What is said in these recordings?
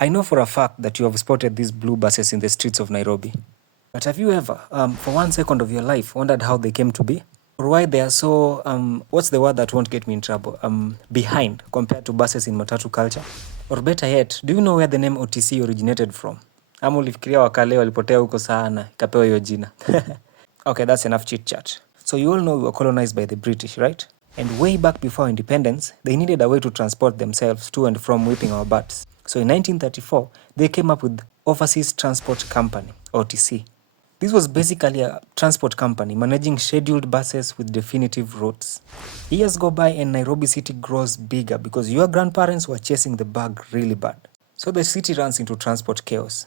I know for a fact that you have spotted these blue buses in the streets of Nairobi. But have you ever, for 1 second of your life, wondered how they came to be? Or why they are so, what's the word that won't get me in trouble? Behind compared to buses in Matatu culture? Or better yet, do you know where the name OTC originated from? Ama ulifikiria wakale walipotea huko sana, ikapewa hiyo jina. Okay, that's enough chit chat. So you all know we were colonized by the British, right? And way back before independence, they needed a way to transport themselves to and from whipping our butts. So in 1934, they came up with Overseas Transport Company, OTC. This was basically a transport company managing scheduled buses with definitive routes. Years go by and Nairobi city grows bigger because your grandparents were chasing the bag really bad. So the city runs into transport chaos.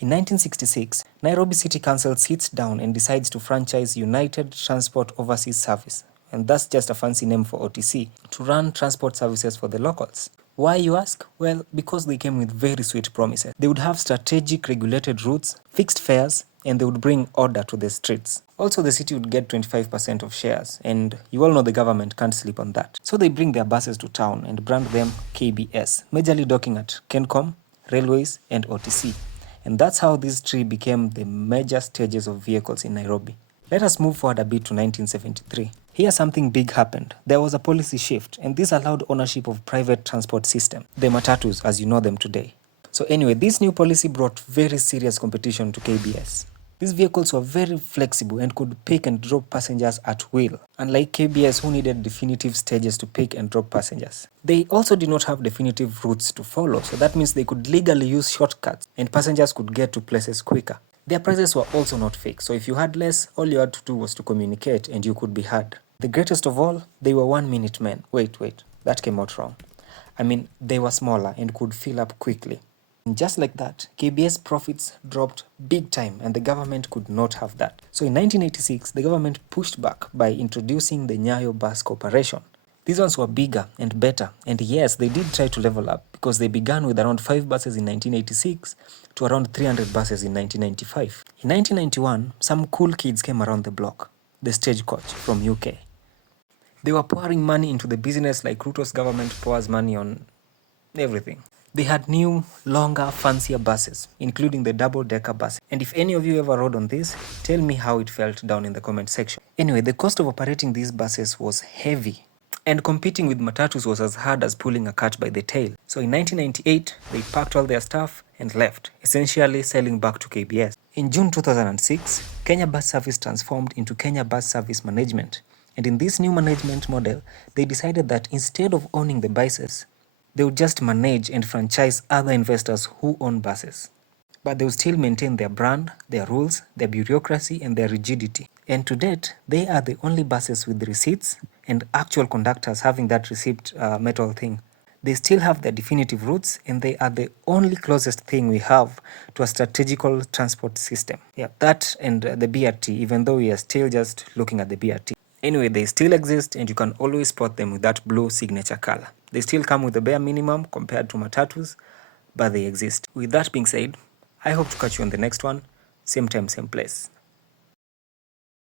In 1966, Nairobi City Council sits down and decides to franchise United Transport Overseas Service, and that's just a fancy name for OTC, to run transport services for the locals. Why, you ask? Well, because they came with very sweet promises. They would have strategic regulated routes, fixed fares, and they would bring order to the streets. Also, the city would get 25% of shares, and you all know the government can't sleep on that. So they bring their buses to town and brand them KBS, majorly docking at Kencom, Railways, and OTC. And that's how these three became the major stages of vehicles in Nairobi. Let us move forward a bit to 1973. Here something big happened. There was a policy shift, and this allowed ownership of private transport system, the Matatus as you know them today. So anyway, this new policy brought very serious competition to KBS. These vehicles were very flexible and could pick and drop passengers at will, unlike KBS who needed definitive stages to pick and drop passengers. They also did not have definitive routes to follow, so that means they could legally use shortcuts and passengers could get to places quicker. Their prices were also not fixed, so if you had less, all you had to do was to communicate and you could be heard. The greatest of all, they were 1-minute men. Wait, that came out wrong. I mean, they were smaller and could fill up quickly. And just like that, KBS profits dropped big time and the government could not have that. So in 1986, the government pushed back by introducing the Nyayo Bus Corporation. These ones were bigger and better, and yes, they did try to level up because they began with around 5 buses in 1986 to around 300 buses in 1995. In 1991, some cool kids came around the block, the Stagecoach from UK. They were pouring money into the business like Ruto's government pours money on everything. They had new, longer, fancier buses, including the double-decker bus. And if any of you ever rode on this, tell me how it felt down in the comment section. Anyway, the cost of operating these buses was heavy. And competing with Matatus was as hard as pulling a cat by the tail. So in 1998, they packed all their stuff and left, essentially selling back to KBS. In June 2006, Kenya Bus Service transformed into Kenya Bus Service Management. And in this new management model, they decided that instead of owning the buses, they would just manage and franchise other investors who own buses. But they would still maintain their brand, their rules, their bureaucracy, and their rigidity. And to date, they are the only buses with receipts and actual conductors having that receipt metal thing. They still have their definitive routes, and they are the only closest thing we have to a strategical transport system. Yeah, that and the BRT, even though we are still just looking at the BRT. Anyway, they still exist and you can always spot them with that blue signature color. They still come with the bare minimum compared to Matatus, but they exist. With that being said, I hope to catch you on the next one. Same time, same place.